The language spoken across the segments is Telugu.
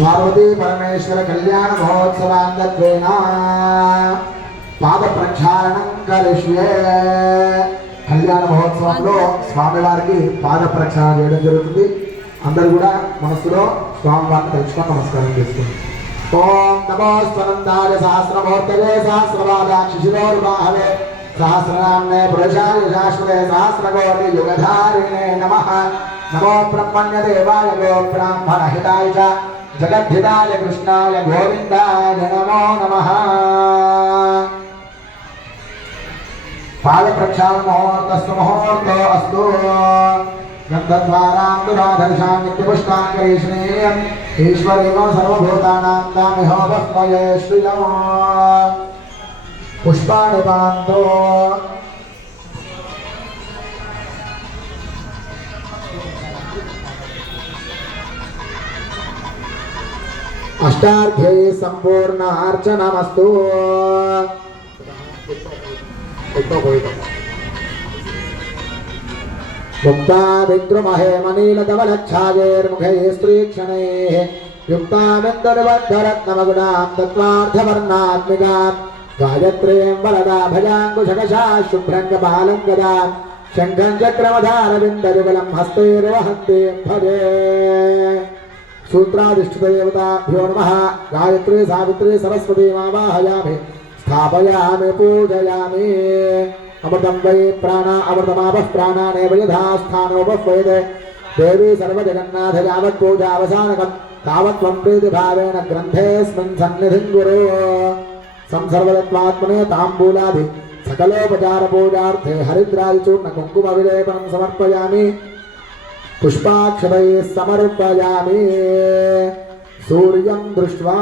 पार्वती परमेश्वर कल्याण महोत्सवांगत्वेन पाद प्रक्षालनं करिष्ये। కళ్యాణ మహోత్సవంలో స్వామివారికి పాద ప్రక్షాళన చేయడం జరుగుతుంది. అందరూ కూడా మనసులో స్వామివారిని తలుచుకొని నమస్కారం చేస్తుంది. ఓం నమో స్వనందాయ సహస్రమూర్తయే సహస్రపాదాక్షిశిరోర్వాహవే సహస్రనామ్నే పురుషాయ శాశ్వతే సహస్రకోటి యుగధారిణే నమః. నమో బ్రహ్మణ్యదేవాయ గో బ్రాహ్మణహితాయ చ జగద్ధితాయ కృష్ణాయ గోవిందాయ నమో నమః. पाद प्रक्षालन मुहूर्तस्तु मुहूर्तो अस्तु. गन्धद्वारां दुराधर्षां नित्यपुष्टाङ्गरीष्णीयम् ईश्वरेव सर्वभूतानां तामिहो वह्मये श्रियम्. पुष्पाणि पान्तु. अष्टार्घ्यै सम्पूर्ण अर्चनमस्तु. मुक्ता विद्रुमहे मनीलधवलच्छायैर्मुखैः स्त्रीक्षणैः युक्तामिन्दनुबद्धरत्नमगुणां तत्त्वार्थवर्णात्मिकां गायत्रीं वरदा भजाङ्कुशकशा शुभ्रङ्गपालं गदां शङ्खं चक्रमधारविन्दयुगलं हस्तैर्वहन्तीं भजे. सूत्राधिष्ठितदेवताभ्यो नमः. गायत्री सावित्री सरस्वती मावाहयामि स्थापयामि पूजयामि. अमृतं वै प्राणा अमृतमापः प्राणानेव यथा स्थानोपह्वयते. देवी सर्वजगन्नाथ यावत् पूजावसानकं तावत् त्वं प्रीतिभावेन ग्रन्थेऽस्मिन् सन्निधिं कुरु. संसर्वदत्वात्मने ताम्बूलादि सकलोपचारपूजार्थे हरिद्रादिचूर्णकुङ्कुमविलेपनं समर्पयामि. पुष्पाक्षतैः समर्पयामि. सूर्यं दृष्ट्वा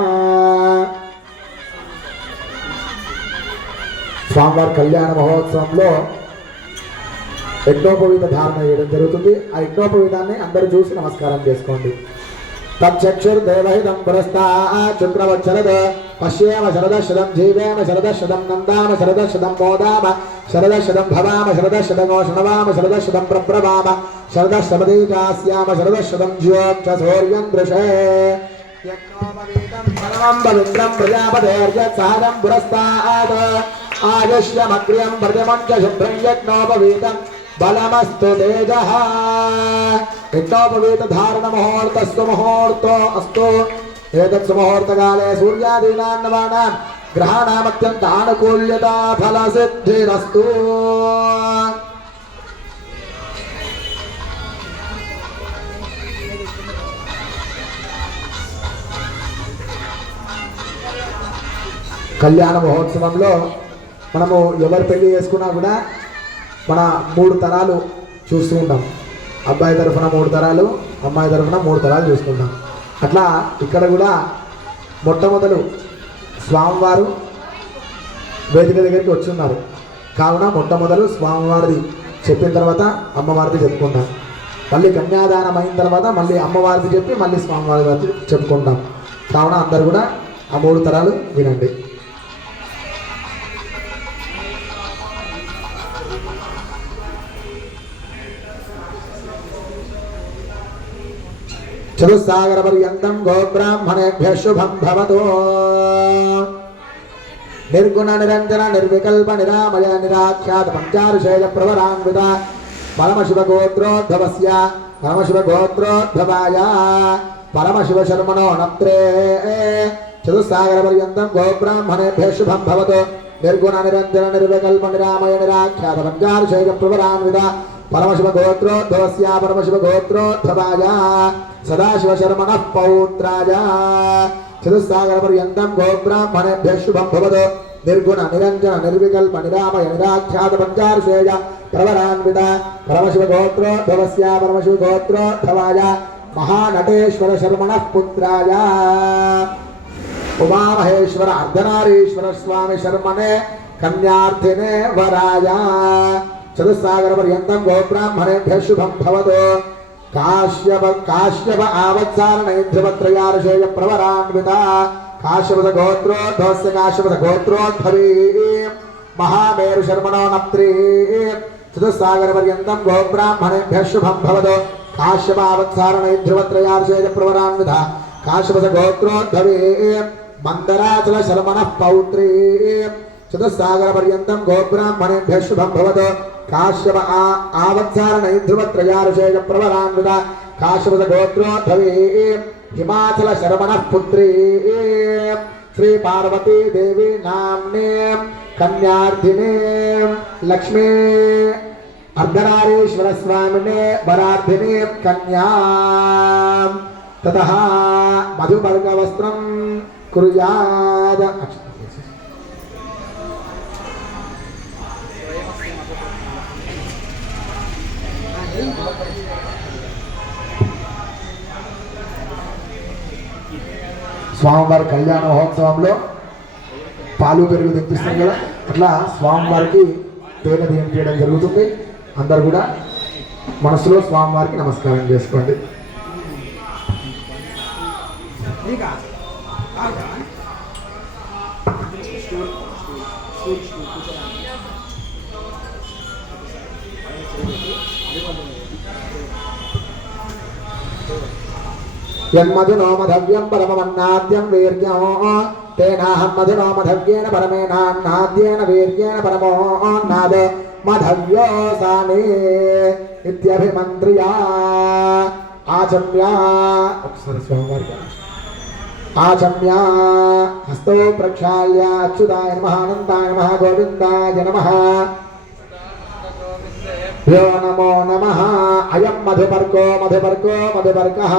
స్వామివారి కళ్యాణ మహోత్సవంలో యజ్ఞోపవీత ధారణ చేయడం జరుగుతుంది. ఆ యజ్ఞోపవీతాన్ని అందరూ చూసి నమస్కారం చేసుకోండి. తచ్చక్షుర్దేవహితం పురస్తాత్ శుక్రవచ్చరద పశ్యేమ శరదశతం జీవేమ శరదశతం నందామ శరదశతం మోదామ శరదశతం భవామ శరదశతమోషణవామ శరదశతం ప్రప్రవామ శరదశతమదీకాస్యామ శరదశతం జ్యోక్షసూర్యం దృశే. యజ్ఞోపవీతం పరమం పవిత్రం ప్రజాపతేర్యత్సహజం పురస్తాత్ आयुष्यमग्र्यं वर्धमञ्च शुभ्रं यज्ञोपवीतं बलमस्तु तेजः. यज्ञोपवीत धारण मुहूर्तस्तु मुहूर्तो अस्तु. एतत् मुहूर्तकाले सूर्यादीनां नवानां ग्रहाणामत्यन्त आनुकूल्यता फलसिद्धिरस्तु. కళ్యాణ మహోత్సవంలో మనము ఎవరు పెళ్లి చేసుకున్నా కూడా మన 3 తరాలు చూస్తూ ఉంటాం. అబ్బాయి తరఫున 3 తరాలు, అమ్మాయి తరఫున 3 తరాలు చూసుకుంటాం. అట్లా ఇక్కడ కూడా మొట్టమొదలు స్వామివారు వేదిక దగ్గరికి వచ్చున్నారు కావున మొట్టమొదలు స్వామివారిది చెప్పిన తర్వాత అమ్మవారిది చెప్పుకుంటాం. మళ్ళీ కన్యాదానం అయిన తర్వాత మళ్ళీ అమ్మవారిది చెప్పి మళ్ళీ స్వామివారిది చెప్పుకుంటాం. కావున అందరు కూడా ఆ 3 తరాలు వినండి. చతుస్సాగర పర్యంతం గోబ్రాహ్మణేభ్యః శుభం భవతు. నిర్గుణ నిరంజన నిర్వికల్ప నిరామయ నిరాఖ్యాత పంచారుషేయ ప్రవరాన్విత పరమశివగోత్రోద్భవస్య పరమశివగోత్రోద్భవాయ పరమశివశర్మణో నప్త్రే. చతుస్సాగర పర్యంతం గోబ్రాహ్మణేభ్యః శుభం భవతు. నిర్గుణ నిరంజన నిర్వికల్ప నిరామయ నిరాఖ్యాత పంచారుషేయ ప్రవరాన్విత परमशिवगोत्रोद्भवस्य परमशिवगोत्रोद्भवाय सदाशिवशर्मणः पौत्राय. चतुस्सागरपर्यन्तं गोब्राह्मणेभ्यः शुभं भवतु. निर्गुण निरञ्जन निर्विकल्प निरामय निराख्यात पंचार्षेय प्रवरान्वित परमशिवगोत्रोद्भवस्य परमशिवगोत्रोद्भवाय महानटेश्वर शर्मणः पुत्राय उमामहेश्वर अर्धनारीश्वर स्वामी शर्मणे कन्यार्थिने वराय. चतुस्सागर पर्यन्तं गोब्राह्मणेभ्यः शुभं भवतु. काश्यप आवत्सारणैन्द्रवत्रयार्षेय प्रवरान्विता काश्यपगोत्रोद्भवस्य काश्यपगोत्रोद्भवीं महामेरुशर्मणो नप्त्री. चतुस्सागर पर्यन्तं गोब्राह्मणेभ्यः शुभं भवतु. काश्यपावत्सारणैन्द्रवत्रयार्षेय प्रवरान्विता काश्यपस गोत्रोद्धवे मंदराचल शर्मणः पौत्रे चतुस्सागर पर्यन्तं गोब्राह्मणेभ्यः शुभं भवतु काश्यप आवत्सारणैध्रुवत्रयारुषेय प्रवरान्विता काश्यपस गोत्रोद्धवे हिमाचल शर्मणः पुत्री श्री पार्वती देवी नाम्ने कन्यार्थिने लक्ष्मी अर्धनारीश्वर स्वामिने वरार्थिने कन्या ततः मधुपर्क वस्त्रं कुर्याद। స్వామివారి కళ్యాణ మహోత్సవంలో పాలు పెరుగు తెప్పిస్తాం కదా, అట్లా స్వామివారికి తేనె తీయడం జరుగుతుంది. అందరు కూడా మనసులో స్వామివారికి నమస్కారం చేసుకోండి. यन्मधुनोमधव्यं परममन्नाद्यं वीर्यं तेनाहं मधुनोमधव्येन परमेनान्नाद्येन वीर्येन परमोन्नाद मधव्योऽसाने इत्यभिमन्त्र्या आचम्या आचम्या हस्तो प्रक्षाल्य अच्युताय नमः अनन्ताय नमः गोविन्दाय नमः यो नमो नमः। अयं मधुपर्को मधुपर्को मधुपर्कः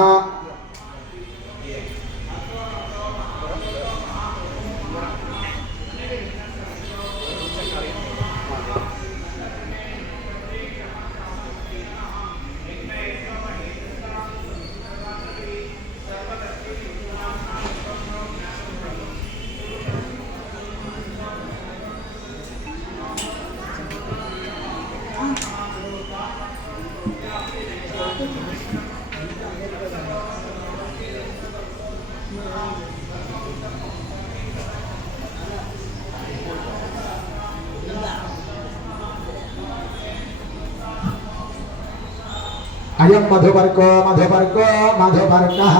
अयं मधुपर्को मधुपर्को मधुपर्कः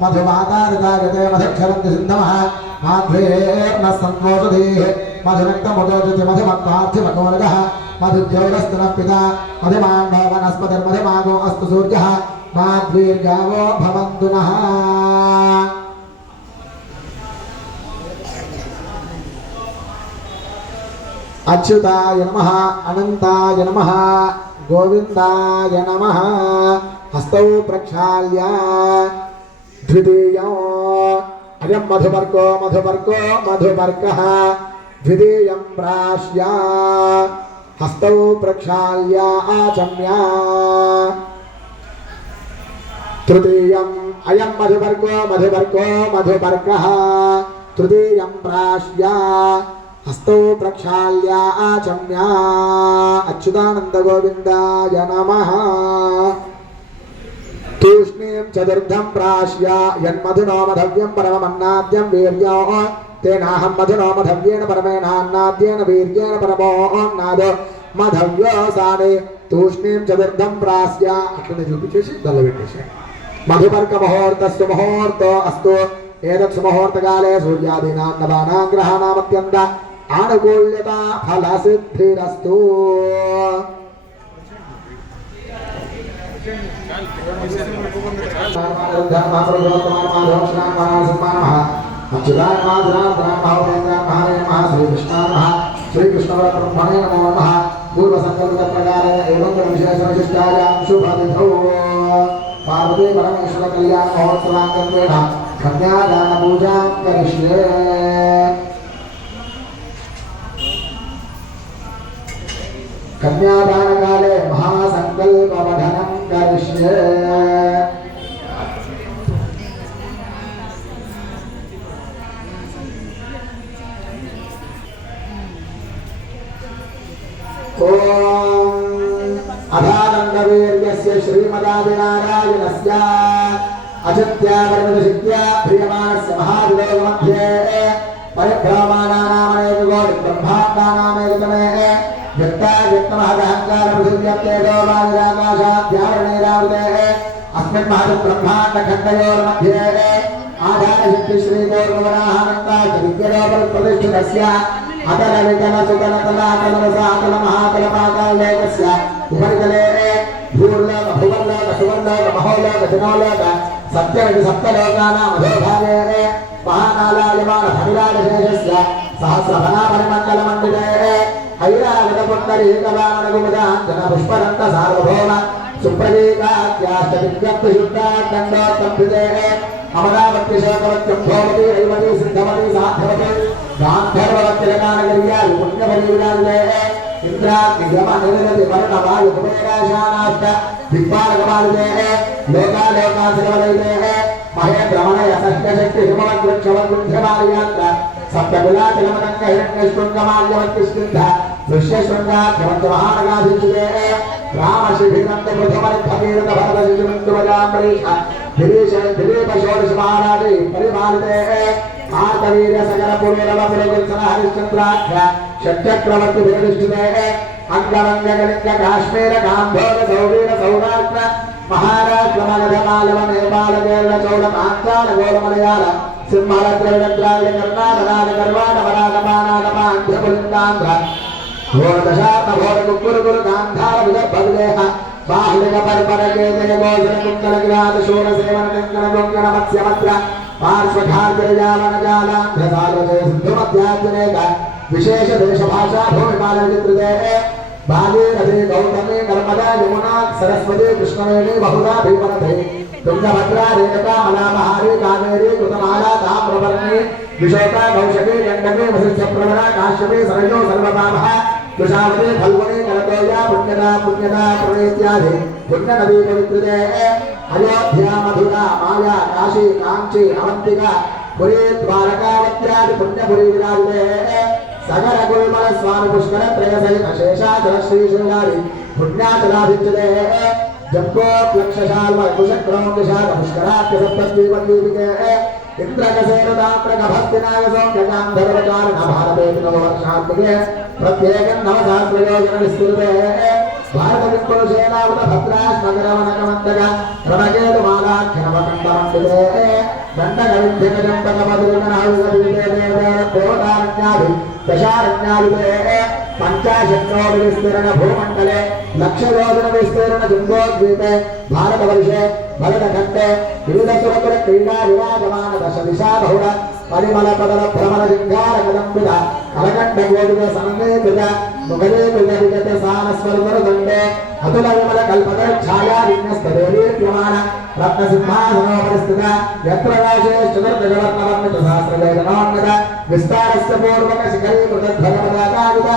मधुमातारतागते मधुक्षरन्ति सिन्धमः माध्वेर्न संवोषधेः मधुरक्तमुदोजति मधुमत्वार्थिमकोरगः मधुद्योगस्तनः पिता मधुमाण्डो वनस्पतिर्मधुमागो अस्तु सूर्यः माध्वीर्गावो भवन्तु नः। अच्युताय नमः अनन्ताय नमः गोविंदाय नमः। हस्तौ प्रक्षाल्य द्वितीयं अयं मधुपर्को मधुपर्को मधुपर्कः द्वितीयं प्राश्य हस्तौ प्रक्षाल्य आचम्य तृतीयं अयं मधुपर्को मधुपर्को मधुपर्कः तृतीयं प्राश्य हस्तौ प्रक्षाल्य आचम्य अच्युतानंद गोविंदाय नमः। तूष्णीं चतुर्थं प्राश्य यन्मधुनोमधव्यं परममन्नाद्यं वीर्यो तेनाहं मधुनोमधव्येन परमेनान्नाद्येन वीर्येण परमोन्नाद मधव्योऽसाने तूष्णीं चतुर्थं प्राश्य अट्लने చూపించేసి దల్లబెట్టేసి మధుపర్క ముహూర్తస్సు ముహూర్తో అస్తు ఏతత్ సుముహూర్తకాలే సూర్యాదీనాం నవానాం గ్రహాణామత్యంత आनुकूल्यता फलसिद्धिरस्तु। श्रीकृष्णब्रह्मणे नमो नमः। पूर्वसंकल्पित प्रकारेण एवं विशेष विशिष्टायां शुभतिथौ पार्वती परमेश्वर कल्याण महोत्सवाङ्गत्वेन कन्यादान पूजां करिष्ये। कन्यादान काले महासंकल्प वधनं करिष्ये। ओम अधानंदवीर्यस्य श्रीमदादिनारायणस्य अजत्यावर्णशित्या प्रियमाणस्य महाविलोकमध्ये परिभ्रमाणानामनेककोटि ब्रह्माण्डानामेकतमे व्यक्ता व्यक्तमहदहङ्कार पृथिव्यप्तेजो वायुराकाशाध्यावरणैरावृतेः अस्मिन् महत् ब्रह्माण्ड खण्डयोर्मध्ये आधारशक्ति श्री गौरवराहानन्ता दिव्यलोकप्रतिष्ठितस्य अतल वितल सुतल तलातल रसातल महातल पाताललोकस्य उपरितले भूर्लोक भुवर्लोक सुवर्लोक महोलोक जनोलोक सप्तविध सप्तलोकानां अधोभागे महानालायमान फणिराजशेषस्य सहस्रफलापरिमण्डलमण्डिते ऐरावतपुण्डरीकवामनकुमुदाञ्जन पुष्पदन्त सार्वभौम सुप्रतीकाख्याष्टदिव्यप्रयुक्ताखण्डोत्तम्भिते अमरावत्यशोकवत्यं भोवति रैवति सिद्धवति साधवति गान्धर्ववत्यलकानगर्या पुण्यपरिविराजते इंद्राग्निगमनिरति वर्णवायुकुबेराशानाष्ट दिक्पालकपालिते लोकालोकासुरवलयिते महेन्द्रमणय सह्यशक्ति हिमवद्वृक्षवद्वृक्षमालयात्र सप्तकुलातिलमदङ्ग हिरण्यशृङ्गमाल्यवत्तिष्ठिन्ध दृश्यशृङ्गाख्यवत्यमहानगाधिष्ठिते रामशिभिनन्दप्रथमनिभगीरथ भरतशिशुमन्तुवजाम्बरीष दिलीपषोडशमहाराजे परिपालिते आर्तवीर्य सकलपुरुरवपुरगुल्सन हरिश्चन्द्राख्य षट्चक्रवर्ति विरधिष्ठिते अंगवङ्गकलिङ्ग काश्मीर काम्भोज सौवीर सौराष्ट्र महाराष्ट्र मगध मालव नेपाल केरल चौड़ पांचाल गोल मलयाल सिंहल द्रविड़ द्राविड़ कर्नाटक कर्वाण मराठ मानाडम आंध्र पुलिंदांध्र घोरदशार्थ घोर कुक्कुर गुरु गांधार विदर्भ विदेह बाहुलिक परपर केतय गोचर कुंकल गिराज शूर सेवन कंकण गोंकण मत्स्य मत्र पार्श्वघार्जयावन जालांध्र सालवे सिंधु मध्याजनेक विशेष देश भाषा भूमिपाल विचित्रते भागीरथी गौतमी नर्मदा यमुना सरस्वती कृष्णवेणी बहुधा भीमरथे तुंगभद्रा रेणुका मलामहारी कावेरी कृतमाला ताम्रवर्णी विशोका कौशकी गंडकी वसिष्ठप्रवरा काश्यपी सरयो सर्वपामः कुशावती फल्गुनी करतोया पुण्यदा पुण्यदा प्रणेत्यादि पुण्यनदी पवित्रते अयोध्या मधुरा माया काशी कांची अवंतिका पुरी द्वारकावत्यादि पुण्यपुरी विराजते सगर गुरुमल स्वामी पुष्कर त्रय सहित शेषाचल श्री श्रीलारी पुण्याचलाभिच्यते जम्बो लक्षशाल कुशक्रमोकशाल पुष्कराख्य सप्तद्वीपद्वीपिके इंद्रकसेनदाप्रकभस्तिनाग सौम्यगान्धर्वचारण भारतेति नववर्षात्मिके प्रत्येकं नवसहस्रयोजन विस्तृते भारतविपुलसेनावृत भद्राश्मगरवनकमन्तक प्रणकेतुमालाख्यनवकण्डमण्डिते दण्डकविद्यकजम्पकमधुरगणायुगदिविदेवदेवतारण्यादि दशारण्यादिते पंचाशत्नोर विस्तीर्ण भूमंडले लक्षयोजन विस्तीर्ण जम्बोद्वीपे भारतवर्षे भरतखण्डे विविध सुरपुर क्रीडा विराजमान दश दिशा बहुल परिमल पदल भ्रमण सिंहार कदम्बित कलकण्ठ गोविद सन्निहित मुखदेवित विगत सानस्वरवर दण्डे अतुल विमल कल्पतर छाया विन्यस्तदेवीप्यमान रत्न सिंहासनोपरिस्थित यत्र राशे चतुर्दशवर्णवर्णित सहस्रवेदनोन्नत विस्तारस्य पूर्वक शिखरीकृत ध्वजपताकायुत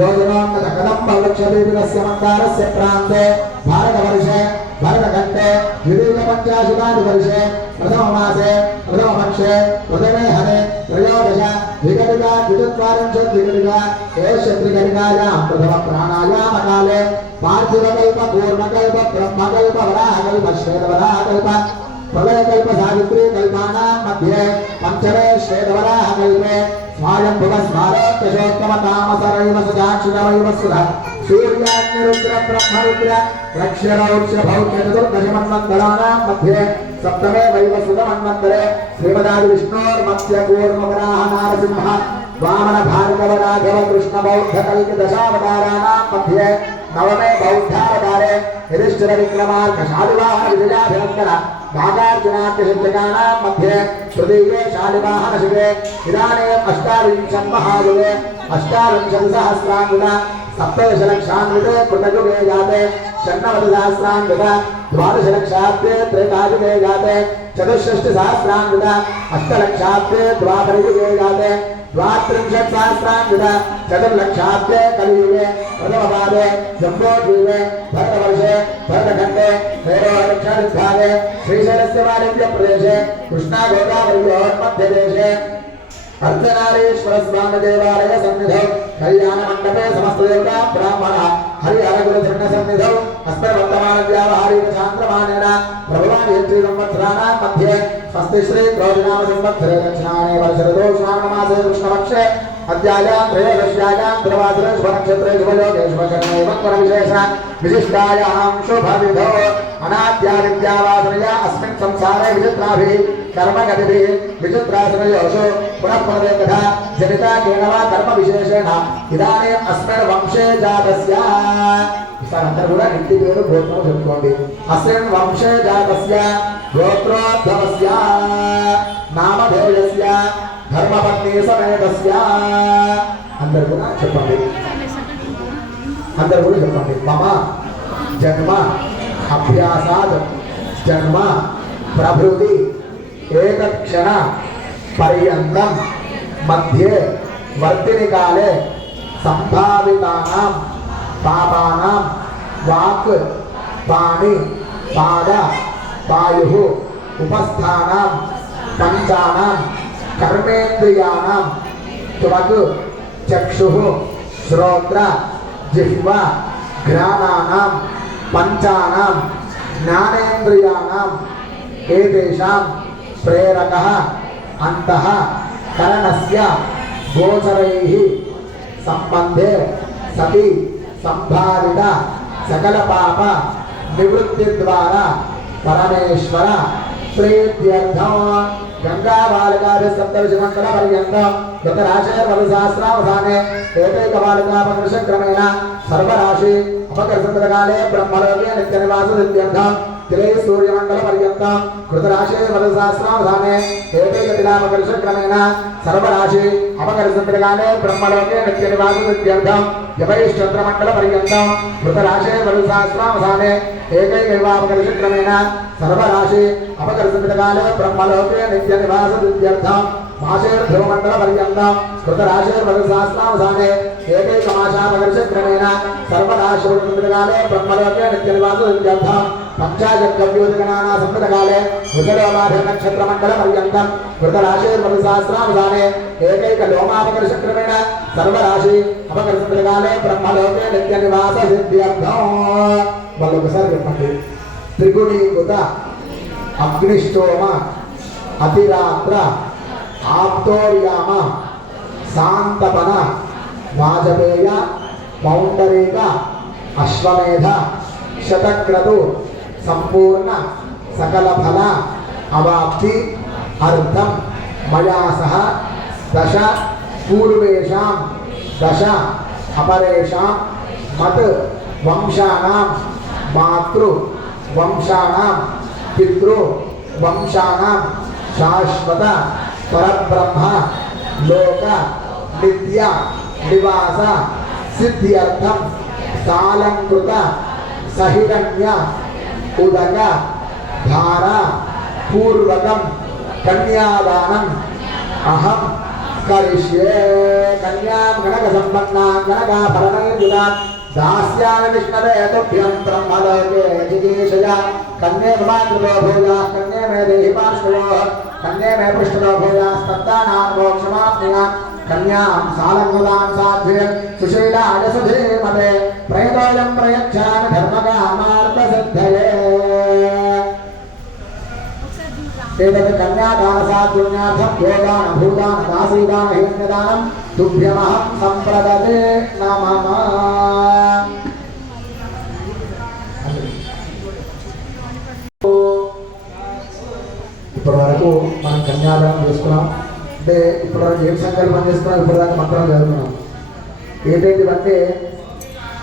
योजनोन्नत कदम्ब वृक्षदीपितस्य मन्दारस्य प्रान्ते भारतवर्षे भरतखण्डे द्वितीय पञ्चाशतानि वर्षे प्रथममासे प्रथमपक्षे प्रथमे हरे त्रयोदश विगतिका द्विचत्वारिंशत् विगतिका एष्यत्रिकटिकायां प्रथम प्राणायामकाले पार्थिवकल्प पूर्णकल्प ब्रह्मकल्प वराहकल्प श्वेतवराहकल्प प्रलयकल्प सावित्री कल्पानां मध्ये पंचमे श्वेतवराहकल्पे स्वायंभुव स्मारोक्तशोत्तम तामसरैव सदाक्षिणमैव सुधा सूर्याग्निरुद्र ब्रह्मरुद्र रक्ष्यरौक्ष्य भौक्य चतुर्दशमन्वन्तराणां मध्ये सप्तमे वैवस्वतमन्वन्तरे श्रीमदादि विष्णोर्मत्स्य कूर्मवराह नारसिंह वामन भार्गव राघव कृष्ण बौद्ध कल्कि दशावताराणां मध्ये नवमे बौद्धावतारे युधिष्ठिर विक्रमार्क शालिवाहन विजयाभिनन्दन नागार्जुनाख्यशिक्षकाणां मध्ये तृतीये शालिवाहन शिवे इदानीम् अष्टाविंशन् महायुगे अष्टाविंशतिसहस्रान्वित सप्तदशलक्षान्विते कृतयुगे जाते षण्णवतिसहस्रान्वित द्वादशलक्षाब्दे त्रेतायुगे जाते चतुष्षष्टिसहस्रान्वित अष्टलक्षाब्दे द्वापरयुगे जाते द्वात्रिंशत्सहस्रान्वित चतुर्लक्षाब्दे कलियुगे प्रथमपादे जम्बोद्वीपे भरतवर्षे भरतखण्डे मेरोदक्षिणविभागे श्रीशैलस्य वाणिज्यप्रदेशे कृष्णागोदावर्योर्मध्यदेशे अर्धनारीश्वर स्वामी देवालय सन्निधौ कल्याण मंडपे समस्त देवता ब्राह्मण हरिहर गुरु धृण्य सन्निधौ हस्तवर्तमान व्यावहारिक चांद्रमानेन प्रभवान यत्री संवत्सराणां मध्ये स्वस्ति श्री क्रोधनाम संवत्सरे दक्षिणायने वर्ष ऋतौ श्रावण मासे कृष्णपक्षे अद्यायां त्रयोदश्यायां ध्रुवासरे शुभनक्षत्रे शुभयोगे शुभकर्मे मत्परविशेष विशिष्टायां शुभविधौ अनाद्यादित्यावासनया अस्मिन् संसारे विचित्राभिः कर्मगतिभिः विचित्रासनयोषु पुनः पुनरेकधा जनिता केन वा कर्मविशेषेण इदानीम् अस्मिन् वंशे जातस्य అందరూ కూడా ఇంటి పేరు గోత్రం చెప్పుకోండి. అస్మిన్ వంశే జాతస్య గోత్రోద్భవస్య నామధేయస్య ధర్మపత్ని సమేతస్య అందరూ కూడా చెప్పండి. అందరూ కూడా చెప్పండి. మమ జన్మ అభ్యాసాత్ జన్మ ప్రభృతి ఏకక్షణ పర్యంతం మధ్యే వర్తిని కాలే సంభావితానాం పాపానాం వాక్ పాణి పాద పాయు ఉపస్థానాం పంచానాం కర్మేంద్రియానాం త్వక్ చక్షుః శ్రోత్ర జిహ్వ ఘ్రాణానాం పంచానాం జ్ఞానేంద్రియానాం ఏతేషాం ప్రేరకః అంతః కరణస్య గోచరైః సంబంధే సతి సంభావిత సకల పాప నివృత్తి ద్వారా పరమేశ్వర ప్రీత్యర్థం గంగా బాలికాభి సప్తవిషమండల పర్యంతం గతరాశేర్వసహస్రావసానే ఏకైక బాలికాపకర్షక్రమేణ సర్వరాశి అపకర్షంతకాలే బ్రహ్మలోకే నిత్య నివాస నిత్యర్థం తిలై సూర్యమండల పర్యంతం కృతరాశేర్వసహస్రావసానే ఏకైక తిలాపకర్షక్రమేణ సర్వరాశి అపకర్షంతకాలే బ్రహ్మలోకే నిత్య నివాస నిత్యర్థం యవైశ్చంద్రమండల పర్యంతం కృతరాశేర్వసహస్రావసానే ఏకైక వివాహకర్షక్రమేణ సర్వరాశి అపకర్షితకాలే బ్రహ్మలోకే నిత్య నివాస నిత్యర్థం మాసేర్ధ్రువమండల పర్యంతం కృతరాశేర్వసహస్రావసానే ఏకైక మాసాపకర్షక్రమేణ సర్వరాశి కాలే బ్రహ్మలోకే నిత్య నివాస నిత్యర్థం పంచాయజ్ఞానా సంవృతకాలే వృషభమాధ నక్షత్రమండల పర్యంతం కృతరాశేర్వసహస్రావసానే ఏకైక లోమాపకర్షక్రమేణ సర్వరాశి అపకర్షితకాలే బ్రహ్మలోకే నిత్య నివాస సిద్ధ్యర్థం. వాళ్ళు ఒకసారి చెప్పండి. త్రిగుణీకృత అగ్నిష్టోమ అతిరాత్ర ఆప్తోర్యామ శాంతపన వాజపేయ పౌండరీక అశ్వమేధ శతక్రతు సంపూర్ణ సకల ఫల అవాప్తి అర్థం మయా సహ దశ పూర్వేషాం దశ అపరేషాం మత్ వంశానాం మాతృ వంశానాం పితృ వంశానాం శాశ్వత పరబ్రహ్మ లోక నిత్య నివాస సిద్ధ్యర్థం సాలంకృత సహిరణ్య ఉదక ధార పూర్వకం కన్యాదానం అహం కరిష్యే. కన్యాం గణక సంపన్నా గణకా ఫలనైర్యుదా దాస్యామి విష్ణవే తుభ్యం బ్రహ్మలోకే జిగీషయ. కన్యే మమాకృతో భూయా కన్యే మే దేహి పార్శ్వయోః కన్యే మే పృష్ఠతో భూయాస్తత్తానాం మోక్షమాప్నుయాం. కన్యాం సాలంకృతాం సాధ్వే సుశీలాయ సుధీమతే ప్రయతోయం ప్రయచ్ఛామి ధర్మకామార్థ సిద్ధయే. ఏతత్ కన్యాదాన సాధ్వున్యార్థం గోదాన భూదాన దాసీదాన హిరణ్యదానం తుభ్యమహం సంప్రదతే నమః. ఇప్పటి వరకు మనం కన్యాదానం చేసుకున్నాం. అంటే ఇప్పుడు వరకు ఏం సంకల్పం చేసుకున్నాం, ఇప్పటిదాకా మంత్రాలు చదువుకున్నాం. ఏంటంటే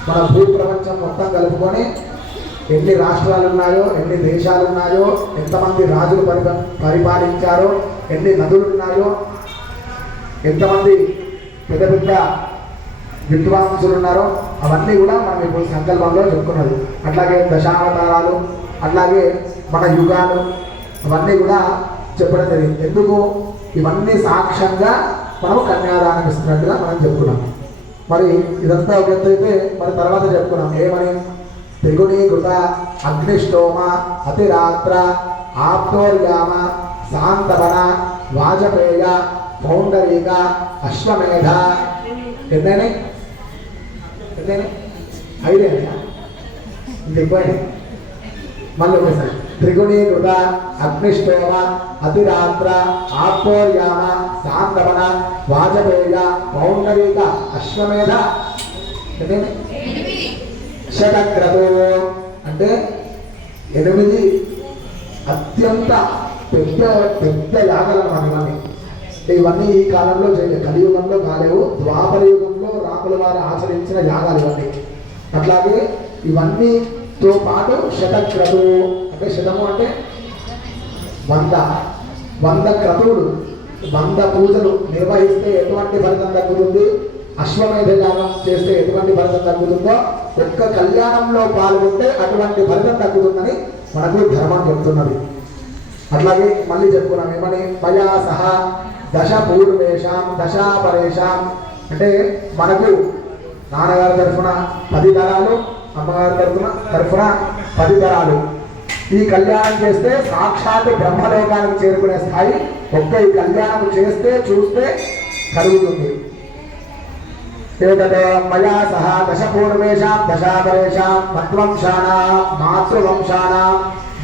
మన భూ ప్రపంచం మొత్తం కలుపుకొని ఎన్ని రాష్ట్రాలు ఉన్నాయో, ఎన్ని దేశాలు ఉన్నాయో, ఎంతమంది రాజులు పరిపాలించారో, ఎన్ని నదులు ఉన్నాయో, ఎంతమంది పెద్ద పెద్ద విద్వాంసులు ఉన్నారో అవన్నీ కూడా మనం ఇప్పుడు సంకల్పంలో చెప్పుకున్నది. అట్లాగే దశావతారాలు, అట్లాగే మన యుగాలు అవన్నీ కూడా చెప్పడం జరిగింది. ఎందుకు? ఇవన్నీ సాక్ష్యంగా మనం కన్యాదానం ఇస్తున్నట్టుగా మనం చెప్పుకున్నాం. మరి ఇదంతా ఒక ఎత్తు అయితే మరి తర్వాత చెప్పుకున్నాం ఏమని? త్రిగుణీకృత అగ్నిష్టోమ అతిరాత్ర ఆప్తోర్యామ శాంతవన వాజపేయ పౌండరీక అశ్వమేధ ఎన్నైనా ఐదేనా ఇంత ఎక్కువైనా? మళ్ళీ ఒకసారి త్రిగుణీకృత అగ్నిష్టోమ అతిరాత్ర ఆప్తోర్యామ శాంతవన వాజపేయ పౌండరీక అశ్వమేధ అంటే శతక్రతు అంటే 8 అత్యంత పెద్ద పెద్ద యాగాలు అన్నమాట ఇవన్నీ. ఇవన్నీ ఈ కాలంలో చేయలేదు, కలియుగంలో కాలేవు, ద్వాపర యుగంలో రాముల వారు ఆచరించిన యాగాలు ఇవన్నీ. అట్లాగే ఇవన్నీతో పాటు శతక్రతు అంటే శతము అంటే 100 క్రతువులు, 100 పూజలు నిర్వహిస్తే ఎటువంటి ఫలితం తగ్గుతుంది, అశ్వమేధ యాగం చేస్తే ఎటువంటి ఫలితం తగ్గుతుందో, ఒక్క కళ్యాణంలో పాల్గొంటే అటువంటి ఫలితం తగ్గుతుందని మనకు ధర్మం చెప్తున్నది. అట్లాగే మళ్ళీ చెప్పుకున్నాం ఏమని, మయా సహా దశ పూర్వేషాం దశాపరేషాం అంటే మనకు నాన్నగారి తరఫున 10 తరాలు, అమ్మగారి తరఫున 10 తరాలు. ఈ కళ్యాణం చేస్తే సాక్షాత్ బ్రహ్మలోకానికి చేరుకునే స్థాయి ఒక్క ఈ కళ్యాణం చేస్తే చూస్తే కలుగుతుంది. మయా సహా దశ పూర్వేషాం దశాపరేషాం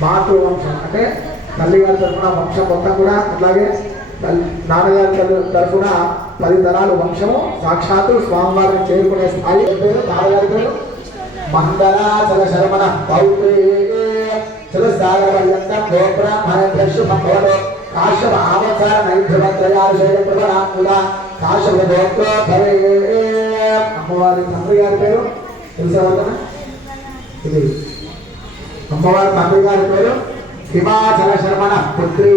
మాతృవంశం అంటే తల్లిగారి తరఫున వంశం మొత్తం కూడా, అట్లాగే నాన్నగారి తరఫున 10 తరాలు వంశము సాక్షాత్తు స్వామివారిని చేరుకునే స్థాయి. నాన్నగారి పేరు మంగళాచల శరమణ పౌత్రే చతుస్సాగరపర్యంతం గోబ్రాహ్మణేభ్యశుభంభవతో కాశ్యప ఆవచార నైభ్యవత్రయాశైలప్రభరాత్ముల కాశ్యప గోత్రో భవే. అమ్మవారి తండ్రి గారి పేరు తెలుసా? ఇది అమ్మవారి తండ్రి గారి పేరు హిమాచల శర్మణ పుత్రి.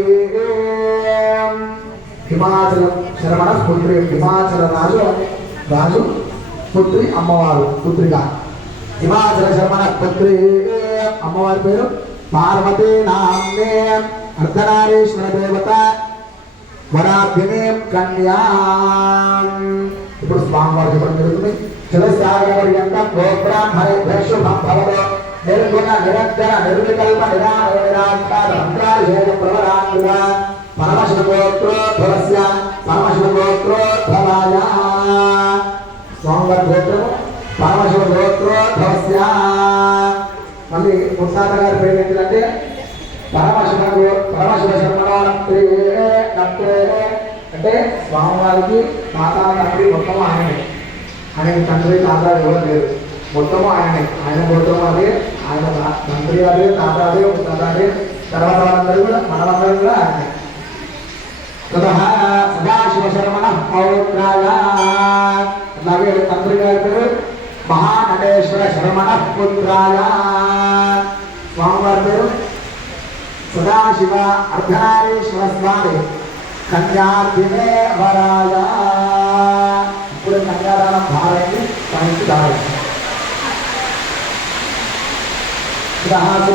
హిమాచల శర్మణ పుత్రి, హిమాచల రాజు పుత్రి, అమ్మవారు పుత్రిక. హిమాచల శర్మణ పుత్రి అమ్మవారి పేరు పార్వతీ నామ్నే అర్ధనారీశ్వర దేవత వరాభ్యమేం కన్యా. ఇప్పుడు స్వామివారు చెప్పడం జరుగుతుంది. చతుస్సాగరపర్యంతం గోబ్రాహ్మణేభ్యశుభంభవతో నిర్గుణ నిరంతర నిర్వికల్ప నిరాకార మంత్రాభిషేక ప్రవరాత్ముల పరమశివగోత్రోద్భవస్య పరమశివగోత్రోద్భవాయ. స్వామివారి గోత్రము పరమశివగోత్రోద్భవస్య. మళ్ళీ ముత్తాత గారి పేరు ఏంటంటే పరమశివ శర్మణే అంటే స్వామివారికి తాత తండ్రి మొత్తం ఆయనే. ఆయన తండ్రి తాత ఎవరు లేరు, మొత్తము ఆయనే. ఆయన గోత్రం అదే, ఆయన తండ్రి అదే, తాత అదే, ముత్తాత అదే, తర్వాత వాళ్ళందరూ కూడా మనమందరం కూడా ఆయనే. సదాశివ శర్మణ పౌత్రాయ. అలాగే తండ్రి గారి పేరు మహానటేశ్వర శర్మణ పుత్రాయ. స్వామివారి పేరు సదాశివ అర్ధనారీశ్వర స్వామి కన్యార్థినే వరాయ. ఇప్పుడు కన్యాదానం భారాన్ని పనికి దారి.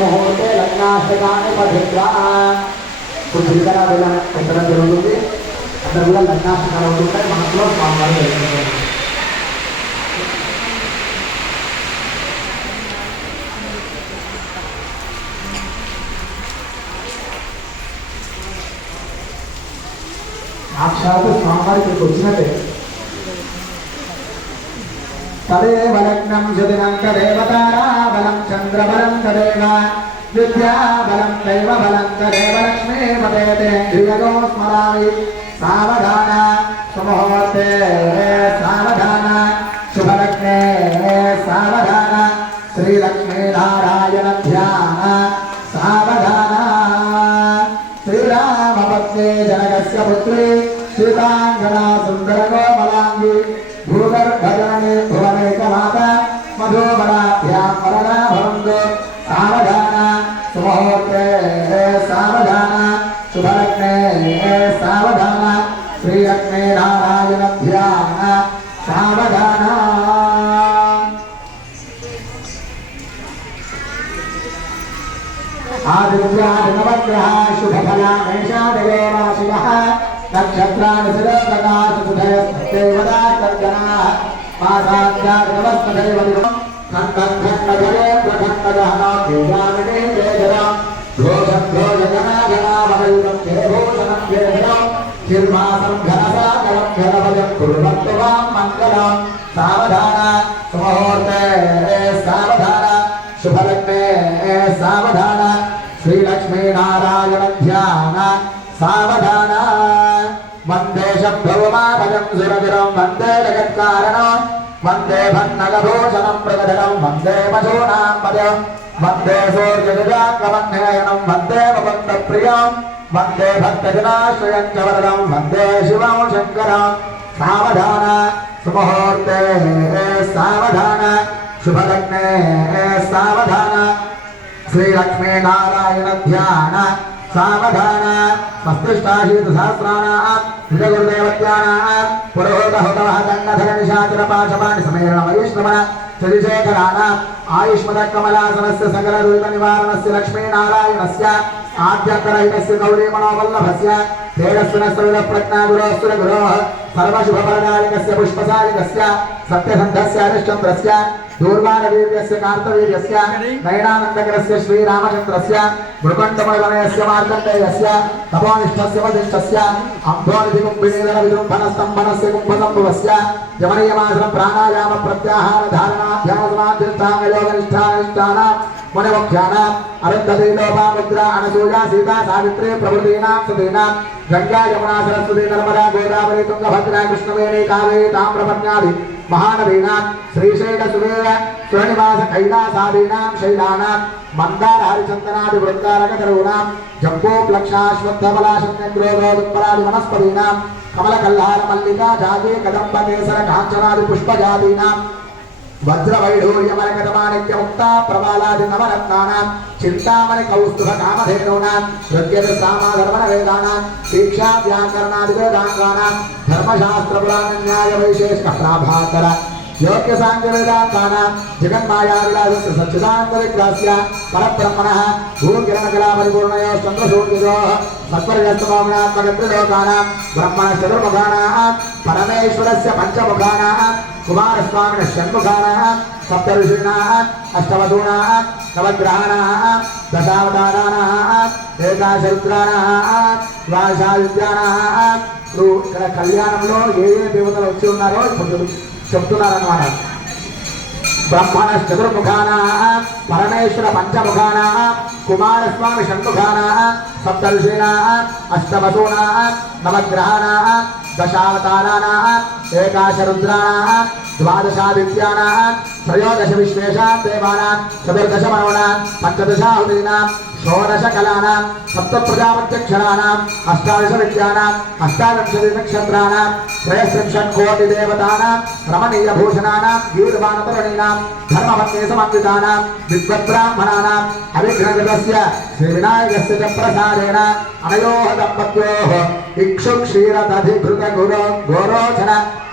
ముహూర్తే లగ్నాష్టకాన్ని పఠిత్వా. ఇప్పుడు శ్రీకర పెట్టడం జరుగుతుంది. అందరూ కూడా లగ్నాష్టకాలు అవుతుంటాయి. మనసులో స్వామివారు వెళ్తున్నారు. సాక్షాత్ స్వామివారి ఇక్కడికి వచ్చినట్టే. తదేవ లగ్నం శదినం తదేవ తారాబలం చంద్రబలం తదేవ విద్యాబలం దైవ బలం తదేవ లక్ష్మీ పదేతే ధ్రియగో స్మరామి. సావధాన సుముహూర్తే సావధాన శుభలగ్నే సావధాన శ్రీలక్ష్మీనారాయణ ధ్యాన సావధాన. శ్రీరామపత్నే జనకస్య పుత్రి సీతాంగనా సుందరకోమలాంగి భూగర్భజనని భువనైకమాత మధుబలాభ్యాం వరదా భవంతు. సావధాన సుముహూర్తే సావధాన శుభలగ్నే సావధాన శ్రీలక్ష్మీనారాయణ ధ్యాన సావధాన. ఆదిత్యాదినవగ్రహ శుభఫలా మేషాదయో రాశివః నక్షత్రాన్ని శిరోదగాసుధయస్తేవదార్గణాః మాసాద్యాదినవస్తదైవదినం ఖండఖండధరే ప్రఖండగహనా తేజామినే తేజరం ఘోషం ఘోషగణాగణావనయుతం దేవోషణం దేవరం నిర్మాసం ఘనసాగరం ఘనభజం కుర్వత్వాం మంగళం. సావధాన సుముహూర్తే సావధాన శుభలగ్నే సావధాన శ్రీలక్ష్మీనారాయణ ధ్యాన సావధాన. వందే శబ్దోమాభజం సురగిరం వందే జగత్కారణం वंदे भन्नगभूषणं प्रकटनं वंदे पशूनां पदं वंदे सूर्यजजाकवन्नयनं वंदे मुकुन्दप्रियं वंदे भक्तजनाश्रयं च वरदं वंदे शिवं शङ्करं सावधान सुमुहूर्ते सावधान शुभलग्ने सावधान श्रीलक्ष्मी नारायण ध्यान सावधान मस्तिष्ठाशीतसहस्राणां निजगुरुदेवत्यानां पुरोहितहुतवः दण्डधरनिशाचरपाशपाणि समेरणमयीश्रमण चलिशेखराणाम् आयुष्मदकमलासनस्य सकलदुरितनिवारणस्य लक्ष्मीनारायणस्य आद्यन्तरहितस्य गौरीमणोवल्लभस्य तेजस्विनस्वविदप्रज्ञागुरोऽसुरगुरोः सर्वशुभफलदायकस्य पुष्पसारिकस्य सत्यसन्धस्य हरिश्चन्द्रस्य दूर्वाणवीर्यस्य कार्तवीर्यस्य नयनानन्दकरस्य श्रीरामचन्द्रस्य मृकण्डमणिवनयस्य मार्कण्डेयस्य तपोनिष्ठस्य वसिष्ठस्य अम्भोनिधिकुम्भिनीधरविजृम्भणस्तम्भनस्य कुम्भसम्भवस्य यमनीयमासनं प्राणायाम प्रत्याहार धारणाध्यासमाधिष्ठानयोगनिष्ठानिष्ठानां मुनिमुख्यानाम् अरुन्धतीलोपामुद्रा अनसूया सीता सावित्री प्रभृतीनां सतीनां गंगा यमुना सरस्वती नर्मदा गोदावरी तुंगभद्रा कृष्णवेणी कावेरी ताम्रपर्णादि महानदीनां श्रीशैल सुवेद सुरनिवास कैलासादीनां शैलानां मंदार हरिचंदनादि वृंदारकतरूणां जम्बूप्लक्षाश्वत्थफलाशन्यग्रोधोदुत्पलादि वनस्पतीनां कमलकल्हार मल्लिका जागे कदम्ब केसर कांचनादि पुष्पजातीनां वज्रवैढूर्यमरकतमाणिक्य मुक्ता प्रबालादि नवरत्नानां चिंतामणि कौस्तुभ कामधेनूनां हृद्यत सामाधर्मण वेदानां शिक्षा व्याकरणादि वेदांगानां धर्मशास्त्र पुराण न्याय वैशेषिक प्राभाकर योग्य सांख्य वेदांतानां जगन्मायाविलासस्य सच्चिदानंद विग्रहस्य परब्रह्मणः भूकिरणकला परिपूर्णयोः चन्द्रसूर्ययोः सत्वरजस्तमोगुणात्मकत्रिलोकानां ब्रह्मणश्चतुर्मुखानां परमेश्वरस्य पंचमुखानां कुमारस्वामिनः षण्मुखानां सप्तऋषीणां अष्टवधूनां नवग्रहाणां दशावताराणां एकादशरुद्राणां ద్వాదశాదిత్యానాం ఇక్కడ కళ్యాణంలో ఏ ఏ దేవతలు వచ్చి ఉన్నారో ఇప్పుడు చెప్తున్నారన్నమాట. ब्रह्मणश्चतुर्मुखानां परमेश्वर पंचमुखानां कुमारस्वामी षण्मुखानां सप्तऋषीणां अष्टवसूनां नवग्रहाणां दशावताराणां एकादशरुद्राणां द्वादशादित्यानां त्रयोदश विश्वेशां देवानां चतुर्दश मनोनां पंचदशाहुतीनां षोडश कलानां सप्त प्रजापत्यक्षराणाम् अष्टादश विद्यानां अष्टाविंशति नक्षत्राणां त्रयस्त्रिंशत् कोटि देवतानां रमणीय भूषणानां गीर्वाणतरुणीनां धर्मपत्नी समन्वितानां विद्वद्ब्राह्मणानां अभिघ्नकृतस्य श्रीविनायकस्य च प्रसादेन अनयोः दम्पत्योः इक्षुक्षीरदधिघृत गोरोचन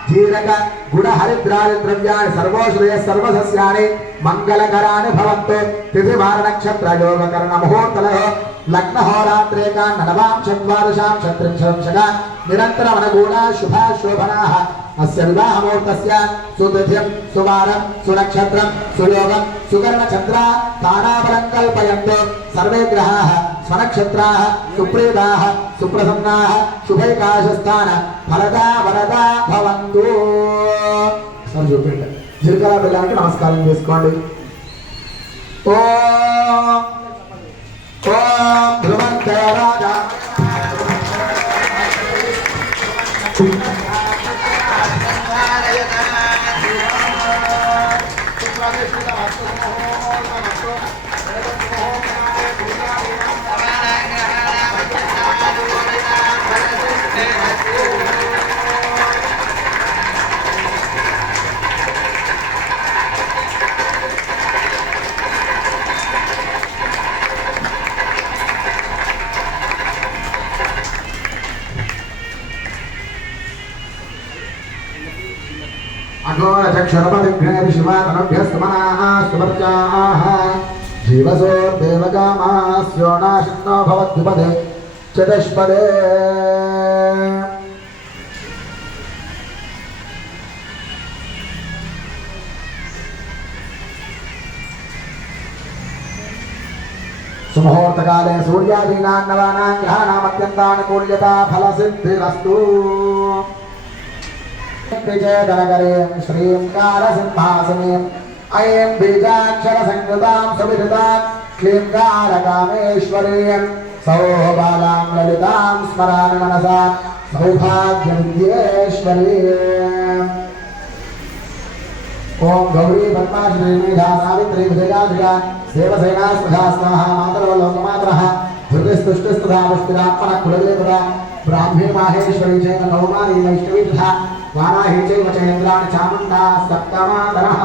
जीरक गुण हरिद्रादि द्रव्याणि सर्वोश्रय सर्वसस्यानि मंगलकराणि भवन्तु. तिथिवार नक्षत्र योग कर्ण मुहूर्तलः लग्न होरात्रेका नवां चत्वादशां चतुर्विंशतिः निरंतर अनुकूला शुभा शोभनाः अस्य विवाह मुहूर्तस्य सुतिथिं सुवारं सुनक्षत्रं सुयोगं सुकर्णचन्द्रा ताराबलं कल्पयन्तु. सर्वे ग्रहाः स्वनक्षत्राः सुप्रीताः सुप्रसन्नाः शुभैकाशस्थान फलदा वरदा भवन्तु. सर చూడండి జిల్కల బెల్లానికి నమస్కారం చేసుకోండి. ఓం ఓం ధ్రువంతే రాజా अघोरचक्षुरपदिघ्नेति शिवातनभ्यस्तमनाः सुवर्चाः जीवसोर्देवकामास्यो नाशिन्नो भवद्विपदे चतुष्पदे. सुमुहूर्तकाले सूर्यादीनां नवानां ग्रहाणामत्यन्तानुकूल्यता फलसिद्धिरस्तु. विजयधनकरीं श्रीं कालसिंहासनीं ऐं बीजाक्षरसंयुतां सुविदितां क्लीं कालकामेश्वरीं सौभालां ललितां स्मरामि मनसा सौभाग्यविद्येश्वरीम्. ओम गौरी पद्माश्री सावित्री भुजगाधिका देवसेना सुधा स्वाहा मातरवलोकमातरः दुर्गस्तुष्टस्तुधा पुष्टिरात्मनः कुलदेवता ब्राह्मी माहेश्वरी चैव कौमारी वैष्णवी तथा वाराही चैव चैन्द्राणि चामुण्डा सप्तमातरः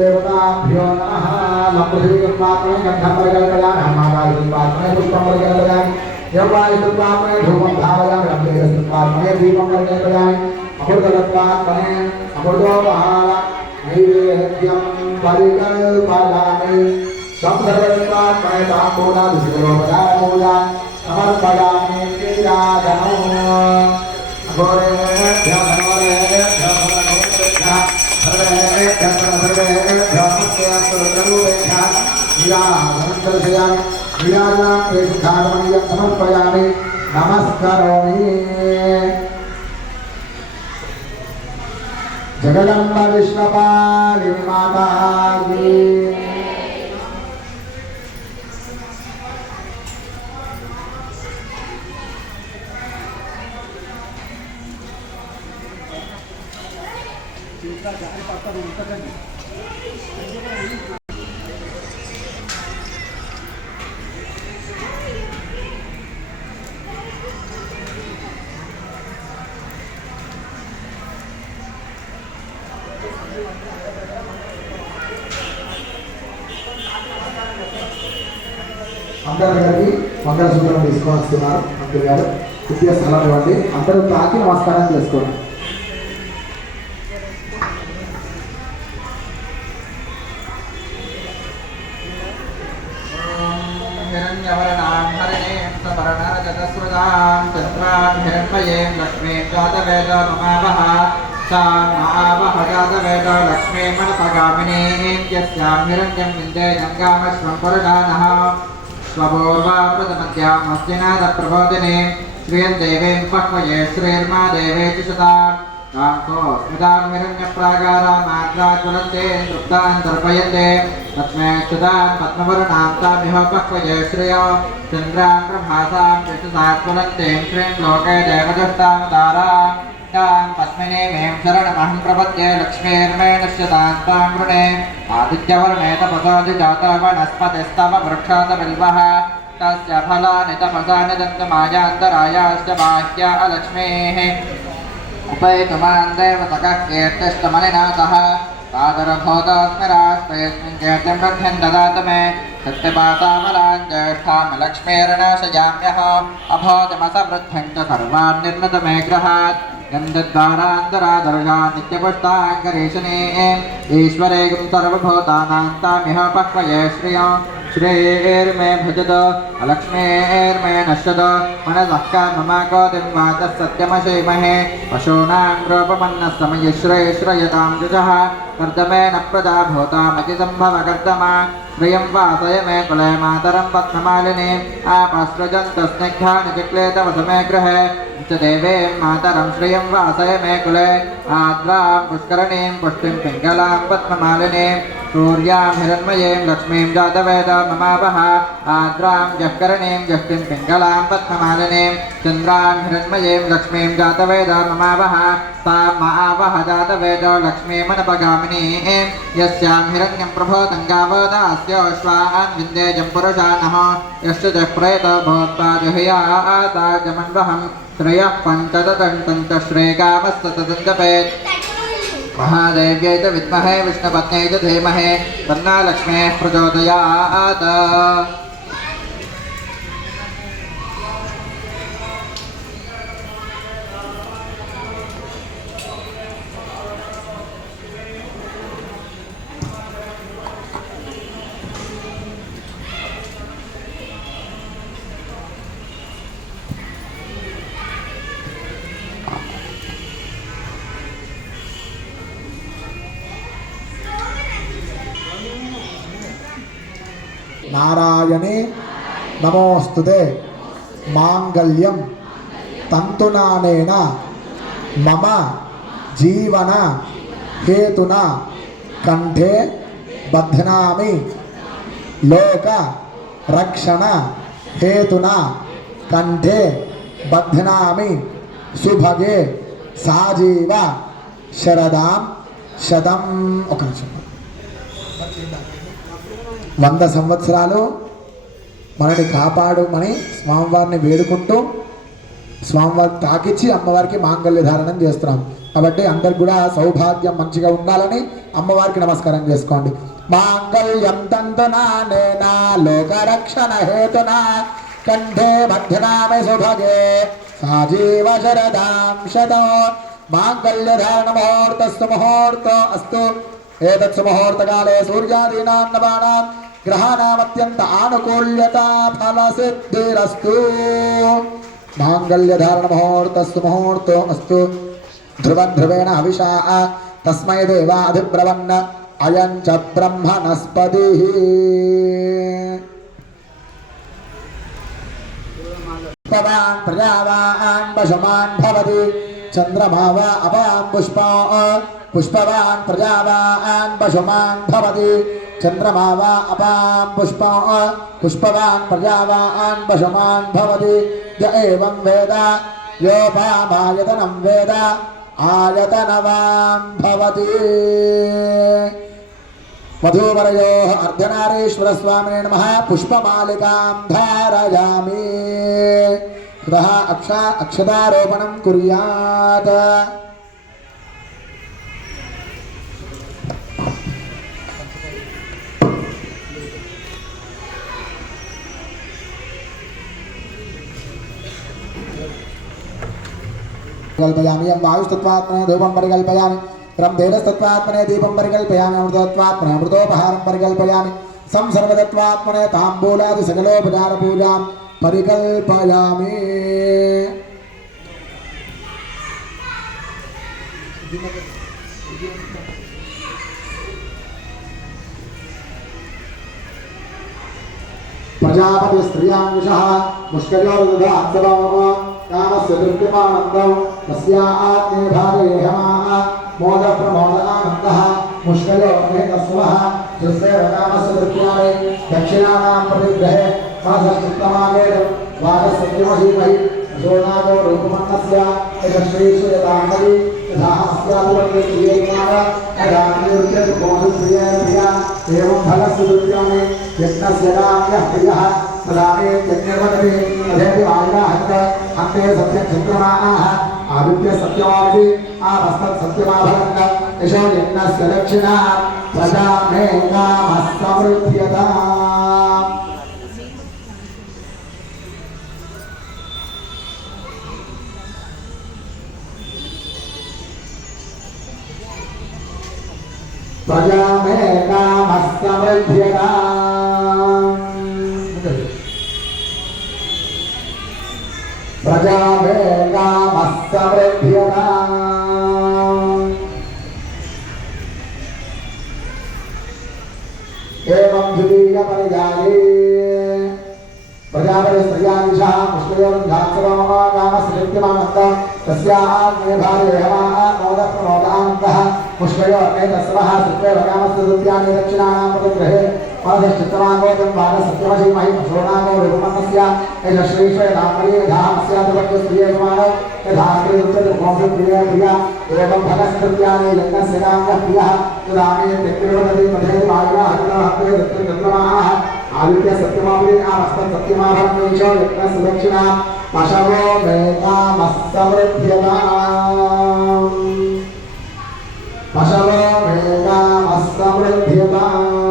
देवताभ्यो नमः लपृथिवीपात्रे गन्धर्वकल्पयामि मातापात्रे पुष्पं कल्पयामि यवायुपात्रे धूपं धारयामि अम्बेरपात्रे दीपं कल्पयामि अमृतपात्रे अमृतोपहार नैवेद्यं परिकल्पयामि संसर्गपात्रे ताम्बूला विष्णुरोपचारपूजा समर्पयामि कीराजनो अघोरेभ्यो घनोरेभ्यो समर्पयामि नमस्करोमि जगदम्ब विश्वपालिनी माता की అందరి దగ్గరికి మంగళసూత్రం తీసుకొని వస్తున్నారు మంత్రి గారు విద్యా స్థలం ఇవ్వండి అందరూ తాకి నమస్కారం చేసుకోండి लक्ष्मी जातवेद ममावह सा महावह जातवेद लक्ष्मी मनपगामिनी यस्यां हिरण्यं विन्दे जङ्गामश्वं पुरजानः स्वपूर्वा प्रथमद्यामस्तिनाथप्रबोधिनी श्रियं देवीं पक्वये श्रीर्मा देवे च शता कान्तो स्मितां हिरण्यप्राकारा मात्रा ज्वलन्ते तृप्तान् तर्पयन्ते तस्मै स्थितां पद्मवर्णां तामिह पक्वये श्रियो चन्द्रां प्रभासां यशसा ज्वलन्ते श्रीं लोके देवदत्तां तारां तां पद्मिनीमें शरणमहं प्रपद्ये लक्ष्मीर्मे नश्यतां तां वृणे आदित्यवर्णे तपसादिजाता वनस्पतिस्तव वृक्षादबिल्वः तस्य फलानि तपसा निदन्तमायान्तरायाश्च बाह्या अलक्ष्मीः उपैतुमान् देवतकः कीर्तिष्टमलिनाथः पादरभूतोऽस्मिरास्तेऽस्मिन् कीर्तिं वृद्धिं ददातु मे सत्यपातामलान् ज्येष्ठां लक्ष्मीर्नाशयाम्यः अभोजमसवृद्धिं च सर्वान् निर्मित मे गृहात् गन्धद्वारान्तरादर्शा नित्यपुष्टाङ्गरीशने ईश्वरे गुं सर्वभूतानां तामिह पक्वये श्रियो श्रेर्मे भजद अलक्ष्मीर्मे नश्यद मनसः काममाकोतिं वाचः सत्यमशेमहे पशूनां रूपमन्नस्समयश्रेश्रयतां जुजः कर्दमेन प्रजा भूतामतिसम्भवकर्दमा श्रियं वासय मे कुले मातरं पद्ममालिनीम् आपसृजन्तस्निग्धानि चिक्लेतवस मे गृहे च देवीं मातरं श्रियं वासय मे कुले आद्रां पुष्करणीं पुष्टिं पिङ्गलां पद्ममालिनीं सूर्यां हिरण्मयीं लक्ष्मीं जातवेद ममावह आद्रां जःकरणीं जष्टिं पिङ्गलां पद्ममालिनीं चन्द्रां हिरण्मयीं लक्ष्मीं जातवेद ममावह तां महावह जातवेद लक्ष्मीमनपगामिनीं यस्यां हिरण्यं प्रभोतं गावदास्योश्वान् विन्देजं पुरुषानः यश्च च प्रेत भूत्वा जुहयाता जमन्वहं श्रेयः पञ्चदन्तं च श्रेयकामस्ततदन्तपेत् महादेव्यै च विद्महे विष्णुपत्न्यै च धीमहि तन्नो लक्ष्मीः प्रचोदयात् नारायणे नमोस्तुते मांगल्यं तंतुनानेन मम जीवन हेतुना कंठे बध्नामि लोक रक्षण हेतुना कंठे बध्नामि सुभगे సాజీవ శరదాం శతం. ఒక నిమిషం. 100 సంవత్సరాలు మనని కాపాడుమని స్వామివారిని వేడుకుంటూ స్వామివారికి తాకిచ్చి అమ్మవారికి మాంగళ్య ధారణం చేస్తున్నాం. కాబట్టి అందరికి కూడా సౌభాగ్యం మంచిగా ఉండాలని అమ్మవారికి నమస్కారం చేసుకోండి. మాంగళ్యం తంతునా నేనా లోకరక్షణ హేతునా కంఠే మధ్యనామే సుభగే సాజీవ శరదాం శతం. మాంగళ్య ధారణ ముహూర్తస్సు ముహూర్తో అస్తు. ఏతత్సు ముహూర్తకాలే సూర్యాదీనాం నవానాం గ్రహాణామత్యంత ఆనుకూల్యత ఫలసిద్ధిరస్తు. మాంగళ్యధారణ ముహూర్తస్సు ముహూర్తో అస్తు. ధ్రువం ధ్రువేణ హవిషా తస్మై దేవాధిబ్రవన్న అయం చ బ్రహ్మణస్పతి. పుష్పవాన్ ప్రజావాన్ పశుమాన్ భవతి చంద్రమా వా అపాం పుష్పవాన్ ప్రజావాన్ పశుమాన్ భవతి చంద్రమా వా అపాం పుష్పవాన్ ప్రజావాన్ పశుమాన్ భవతి. య ఏవం వేద యోపామాయతనం వేద ఆయతనవాన్ భవతి. వధూవరయోః అర్ధనారీశ్వర స్వామినే నమః. పుష్పమాలికాం ధారయామి. తతః అక్షతారోపణం కుర్యాత్. कल्पयामि यं वायुस्तत्त्वात्मने धूपं परिकल्पयामि ब्रह्मेणस्तत्त्वात्मने दीपं परिकल्पयामि अमृतत्वात्मने अमृतोपहारं परिकल्पयामि संसर्गतत्त्वात्मने ताम्बूलादि सकलोपचारपूजां परिकल्पयामि. प्रजापति स्त्रियांशः मुष्कयोर्दधात्सवः कामस्य तृप्तिमानन्दं तस्यात्मे भागयेहमाः मोदप्रमोदानन्दः मुष्कयो मेघस्वः तस्यैव कामस्य तृप्त्याय दक्षिणानां प्रतिग्रहे मासश्चित्तमावेदं वागसत्यमहीमहि अशोनागो रूपमन्नस्य यशश्रीषु यथामहि यथा अस्यादिवन्ते प्रियैकाः यथा निरुच्यते कोशप्रियेण प्रिया एवं फलस्य तृप्त्यानि यज्ञस्य काम्यः प्रियः सदामे यज्ञर्वदति तथेति वायुराहत अन्ते सत्यचन्द्रमाः आदित्य सत्यमावति आवस्तत् सत्यमाभरन्न यशो यज्ञस्य दक्षिणा प्रजा मे कामः समृद्ध्यताम्. प्रजा मे कामः समृद्ध्यताम्. प्रजा मे कामः समृद्ध्यताम्. एवं द्वितीयपरिजाये प्रजापति स्त्रियांशः मुष्कयोर्धात्सवः कामस्य तस्याग्ने भार्येहमाः मोदप्रमोदानन्दः मुष्कयो एतस्वः सुत्वेव कामस्य तृप्त्यानि दक्षिणानां प्रतिग्रहे मासश्चित्तमागोतं वागसत्यमहीमहि अशोनागो रूपमन्नस्य एष श्रीश्वरे नामये यथा अस्यादिवक्यस्त्रियेषमाणो यथा स्त्रीदुःखदुःखोऽप्रिये प्रिया एवं फलस्तृप्त्यानि यज्ञस्य काम्यः प्रियः यदा मे त्यक्तिर्वदति तथेति वायुना हरितः दत्तमाः आदित्य सत्यमावति आवस्तत् सत्यमाभरणेषु यज्ञस्य दक्षिणा पशवो मे कामः समृद्ध्यताम्. पशवो मे कामः समृद्ध्यताम्.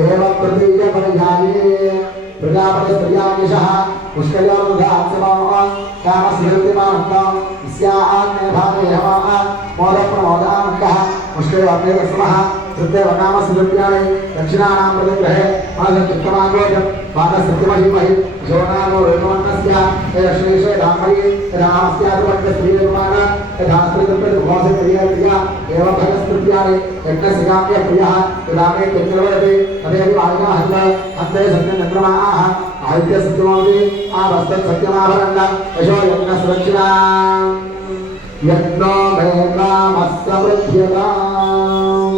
एवं तृतीयपरिजाये प्रजापति स्त्रियांशः मुष्कयोर्धात्सवः कामस्य तृप्तिमानन्दं तस्याग्ने भागयेहमाः मोदप्रमोदानन्दः मुष्कयो अग्नेयस्वः तृतीयव कामस्य तृप्त्यानि दक्षिणानां प्रतिग्रहे मासश्चित्तमागोतं वागसत्यमहीमहि अशोनागो रूपमन्नस्य एष श्रीश्वरे नामये यथा अस्यादिवक्यस्त्रियेषमाण यथा स्त्रीदुःखदुःखोऽप्रिये प्रिया एवं फलस्तृप्त्यानि यज्ञस्य काम्यः प्रियः यदा मे त्यक्तिर्वदति तथेति वायुना हरितः अन्ते सत्यचन्द्रमाः आदित्य सत्यमावति आवस्तत् सत्यमाभरन्न यशो यज्ञस्य दक्षिणा यज्ञो मे कामः समृद्ध्यताम्.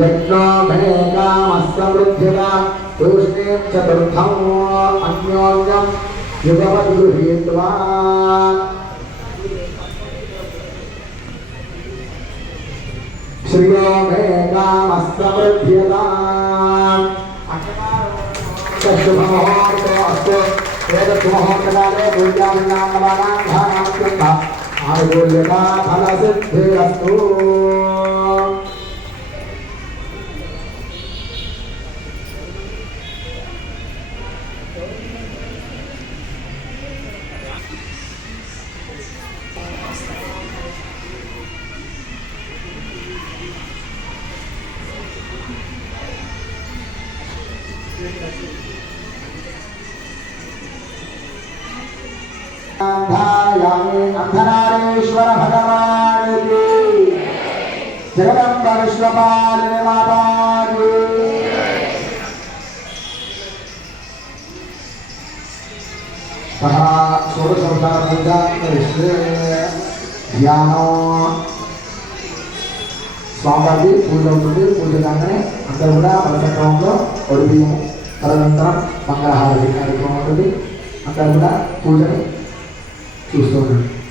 यज्ञो मे कामः समृद्ध्यताम्. तूष्णीं चतुर्थम् अन्योन्यं యుగవత్ గృహీత్వా శ్రియో మే కామస్తవృద్ధ్యతాం శుభముహూర్తో అస్తు ఏతత్ముహూర్తకాలే పూజాభిన్నామనాం ధానాత్యంత ఆయుర్వేద ఫలసిద్ధిరస్తు अंधनारेश्वर भगवान की जगदम्बा विश्वपालिनी माता की षोडशोपचार पूजा ध्यानो स्वामी पूजा ఉంటుంది పూజ కాగానే అందరూ కూడా పరమక్రమంలో ఒడిబియ్యం తదనంతరం మంగళహారతి కార్యక్రమం ఉంటుంది అందరూ కూడా పూజని చూస్తూ ఉంటారు